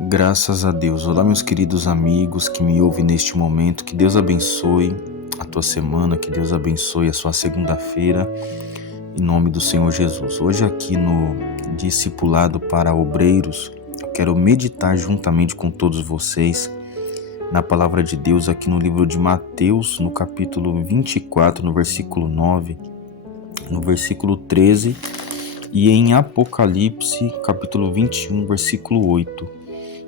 Graças a Deus. Olá, meus queridos amigos que me ouvem neste momento. Que Deus abençoe a tua semana, que Deus abençoe a sua segunda-feira, em nome do Senhor Jesus. Hoje aqui no Discipulado para Obreiros, eu quero meditar juntamente com todos vocês na palavra de Deus aqui no livro de Mateus, no capítulo 24, no versículo 9, no versículo 13 e em Apocalipse, capítulo 21, versículo 8.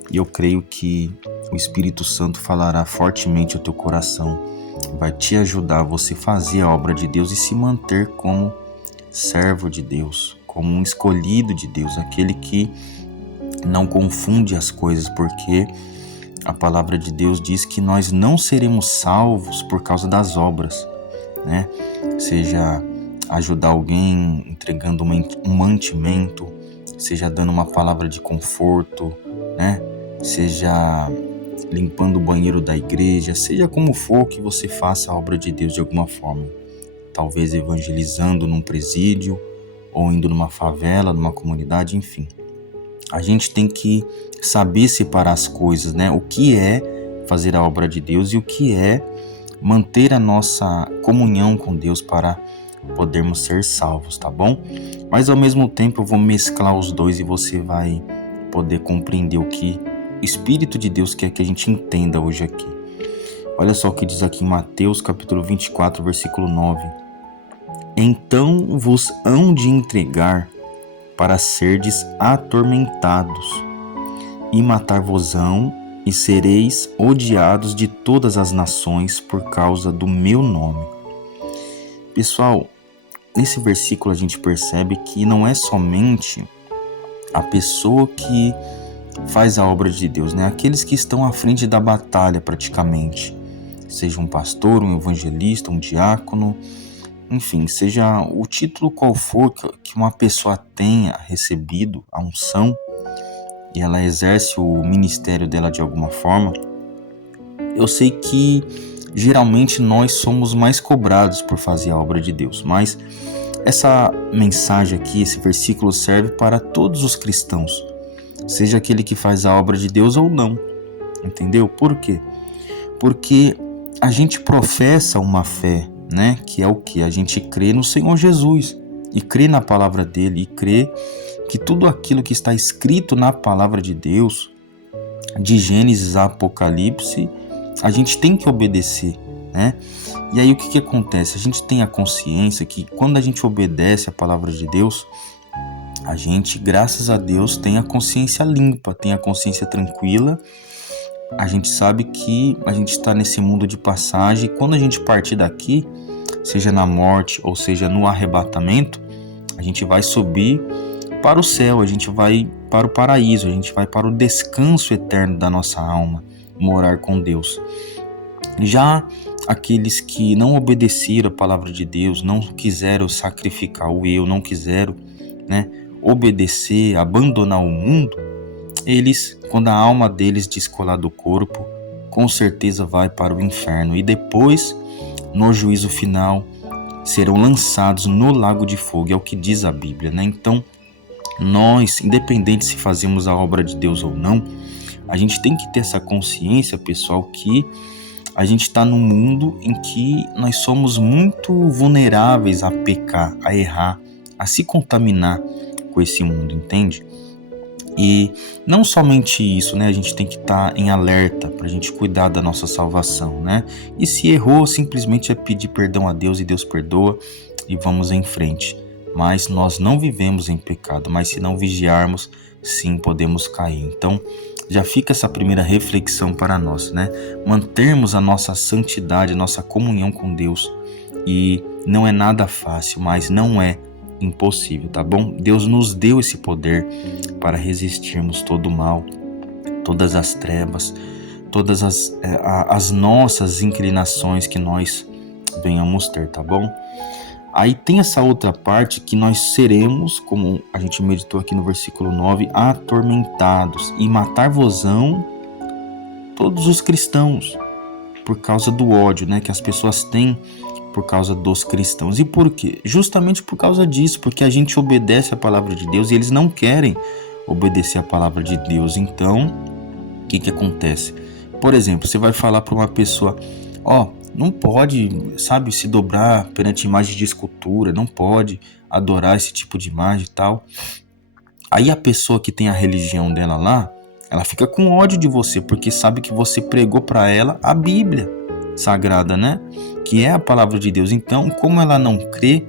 E eu creio que o Espírito Santo falará fortemente ao teu coração, vai te ajudar a você fazer a obra de Deus e se manter como servo de Deus, como um escolhido de Deus, aquele que não confunde as coisas, porque a palavra de Deus diz que nós não seremos salvos por causa das obras, né? Seja ajudar alguém entregando um mantimento, seja dando uma palavra de conforto, né? Seja limpando o banheiro da igreja, seja como for que você faça a obra de Deus de alguma forma. Talvez evangelizando num presídio, ou indo numa favela, numa comunidade, enfim. A gente tem que saber separar as coisas, né? O que é fazer a obra de Deus e o que é manter a nossa comunhão com Deus para podermos ser salvos, tá bom? Mas ao mesmo tempo eu vou mesclar os dois e você vai poder compreender o que o Espírito de Deus quer que a gente entenda hoje aqui. Olha só o que diz aqui em Mateus capítulo 24, versículo 9. Então vos hão de entregar para serdes atormentados, e matar-vos-ão, e sereis odiados de todas as nações por causa do meu nome. Pessoal, nesse versículo a gente percebe que não é somente a pessoa que faz a obra de Deus, né? Aqueles que estão à frente da batalha praticamente, seja um pastor, um evangelista, um diácono, enfim, seja o título qual for que uma pessoa tenha recebido a unção e ela exerce o ministério dela de alguma forma, eu sei que geralmente nós somos mais cobrados por fazer a obra de Deus, mas essa mensagem aqui, esse versículo serve para todos os cristãos, seja aquele que faz a obra de Deus ou não, entendeu? Por quê? Porque a gente professa uma fé, né? Que é o que? A gente crê no Senhor Jesus e crê na palavra dele e crê que tudo aquilo que está escrito na palavra de Deus, de Gênesis a Apocalipse, a gente tem que obedecer, né? E aí o que acontece? A gente tem a consciência que quando a gente obedece a palavra de Deus, a gente, graças a Deus, tem a consciência limpa, tem a consciência tranquila. A gente sabe que a gente está nesse mundo de passagem e quando a gente partir daqui, seja na morte ou seja no arrebatamento, a gente vai subir para o céu, a gente vai para o paraíso, a gente vai para o descanso eterno da nossa alma, morar com Deus. Já aqueles que não obedeceram a palavra de Deus, não quiseram sacrificar o eu, não quiseram, né, obedecer, abandonar o mundo, eles, quando a alma deles descolar do corpo, com certeza vai para o inferno e depois, no juízo final, serão lançados no lago de fogo, é o que diz a Bíblia, né? Então, nós, independente se fazemos a obra de Deus ou não, a gente tem que ter essa consciência, pessoal, que a gente está num mundo em que nós somos muito vulneráveis a pecar, a errar, a se contaminar com esse mundo, entende? E não somente isso, né? A gente tem que estar em alerta para a gente cuidar da nossa salvação, né? E se errou, simplesmente é pedir perdão a Deus e Deus perdoa e vamos em frente. Mas nós não vivemos em pecado, mas se não vigiarmos, sim, podemos cair. Então, já fica essa primeira reflexão para nós, né? Mantermos a nossa santidade, a nossa comunhão com Deus. E não é nada fácil, mas não é impossível, tá bom? Deus nos deu esse poder para resistirmos todo o mal, todas as trevas, todas as nossas inclinações que nós venhamos ter, tá bom? Aí tem essa outra parte que nós seremos, como a gente meditou aqui no versículo 9, atormentados e matar-vos-ão todos os cristãos por causa do ódio, né, que as pessoas têm por causa dos cristãos. E por quê? Justamente por causa disso, porque a gente obedece a palavra de Deus e eles não querem obedecer a palavra de Deus. Então, O que acontece? Por exemplo, você vai falar para uma pessoa, não pode, sabe, se dobrar perante imagem de escultura, não pode adorar esse tipo de imagem e tal. Aí a pessoa que tem a religião dela lá, ela fica com ódio de você, porque sabe que você pregou para ela a Bíblia sagrada, né? Que é a palavra de Deus. Então, como ela não crê,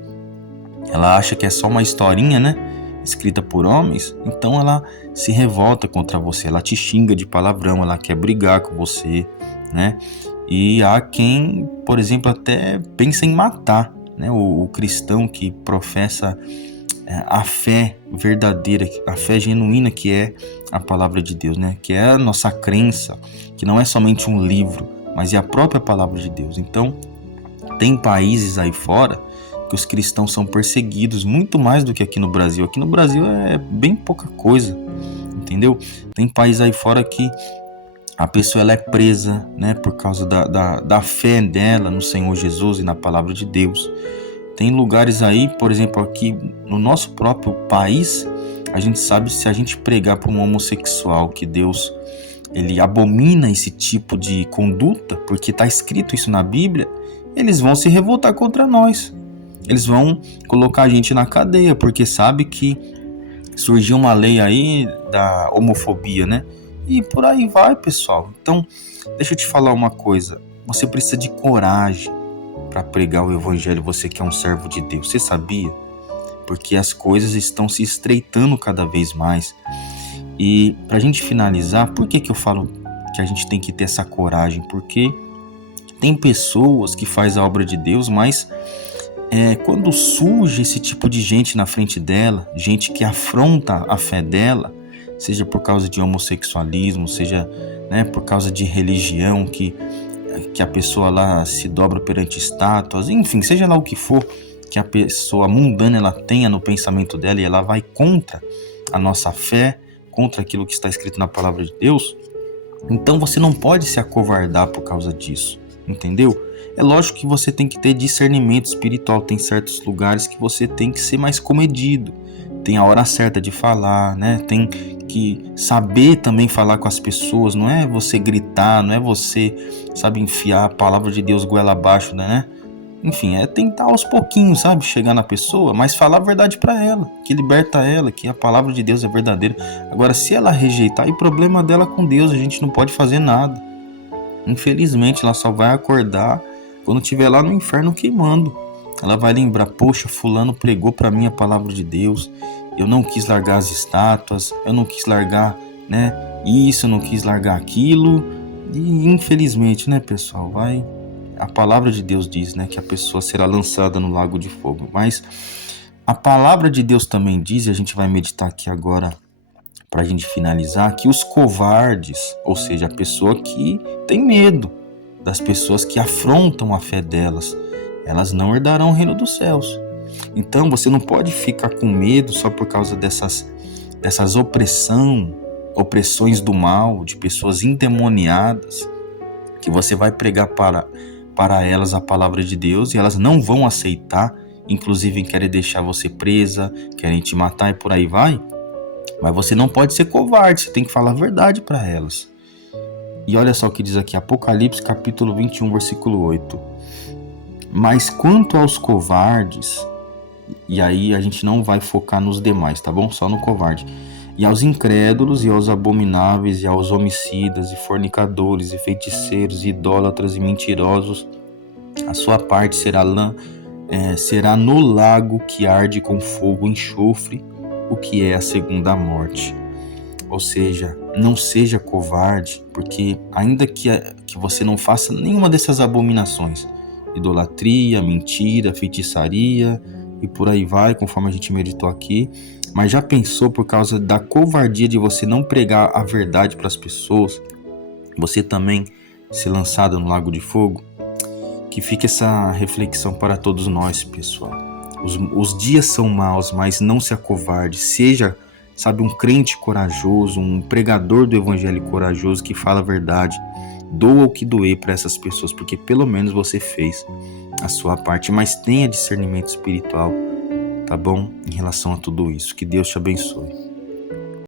ela acha que é só uma historinha, né? Escrita por homens, então ela se revolta contra você, ela te xinga de palavrão, ela quer brigar com você, né? E há quem, por exemplo, até pensa em matar, né? O cristão que professa a fé verdadeira, a fé genuína que é a palavra de Deus, né? Que é a nossa crença, que não é somente um livro, mas é a própria palavra de Deus. Então, tem países aí fora que os cristãos são perseguidos muito mais do que aqui no Brasil. Aqui no Brasil é bem pouca coisa, entendeu? Tem países aí fora que a pessoa ela é presa, né, por causa da fé dela no Senhor Jesus e na palavra de Deus. Tem lugares aí, por exemplo, aqui no nosso próprio país, a gente sabe, se a gente pregar para um homossexual que Deus ele abomina esse tipo de conduta, porque está escrito isso na Bíblia, eles vão se revoltar contra nós. Eles vão colocar a gente na cadeia, porque sabe que surgiu uma lei aí da homofobia, né? E por aí vai, pessoal. Então, deixa eu te falar uma coisa. Você precisa de coragem para pregar o evangelho, você que é um servo de Deus. Você sabia? Porque as coisas estão se estreitando cada vez mais. E para a gente finalizar, por que eu falo que a gente tem que ter essa coragem? Porque tem pessoas que fazem a obra de Deus, mas quando surge esse tipo de gente na frente dela, gente que afronta a fé dela, seja por causa de homossexualismo, seja, né, por causa de religião, que a pessoa lá se dobra perante estátuas, enfim, seja lá o que for que a pessoa mundana ela tenha no pensamento dela e ela vai contra a nossa fé, contra aquilo que está escrito na palavra de Deus, então você não pode se acovardar por causa disso, entendeu? É lógico que você tem que ter discernimento espiritual, tem certos lugares que você tem que ser mais comedido, tem a hora certa de falar, né? Tem que saber também falar com as pessoas, não é você gritar, não é você, sabe, enfiar a palavra de Deus goela abaixo, né? Enfim, é tentar aos pouquinhos, sabe, chegar na pessoa, mas falar a verdade para ela, que liberta ela, que a palavra de Deus é verdadeira. Agora, se ela rejeitar, é problema dela com Deus, a gente não pode fazer nada. Infelizmente, ela só vai acordar quando estiver lá no inferno queimando. Ela vai lembrar, poxa, fulano pregou para mim a palavra de Deus, eu não quis largar as estátuas, eu não quis largar, né, isso, eu não quis largar aquilo, e infelizmente, né, pessoal, a palavra de Deus diz, né, que a pessoa será lançada no lago de fogo, mas a palavra de Deus também diz, e a gente vai meditar aqui agora, para a gente finalizar, que os covardes, ou seja, a pessoa que tem medo das pessoas que afrontam a fé delas, elas não herdarão o reino dos céus. Então você não pode ficar com medo só por causa dessas opressões do mal, de pessoas endemoniadas, que você vai pregar para elas a palavra de Deus e elas não vão aceitar, inclusive querem deixar você presa, querem te matar e por aí vai. Mas você não pode ser covarde, você tem que falar a verdade para elas. E olha só o que diz aqui, Apocalipse capítulo 21, versículo 8. Mas quanto aos covardes, e aí a gente não vai focar nos demais, tá bom? Só no covarde. E aos incrédulos, e aos abomináveis, e aos homicidas, e fornicadores, e feiticeiros, e idólatras, e mentirosos, a sua parte será no lago que arde com fogo e enxofre, o que é a segunda morte. Ou seja, não seja covarde, porque ainda que você não faça nenhuma dessas abominações, idolatria, mentira, feitiçaria e por aí vai, conforme a gente meditou aqui, mas já pensou por causa da covardia de você não pregar a verdade para as pessoas, você também ser lançado no lago de fogo? Que fique essa reflexão para todos nós, pessoal. Os dias são maus, mas não se acovarde. Seja, sabe, um crente corajoso, um pregador do evangelho corajoso que fala a verdade. Doa o que doer para essas pessoas, porque pelo menos você fez a sua parte. Mas tenha discernimento espiritual, tá bom? Em relação a tudo isso. Que Deus te abençoe.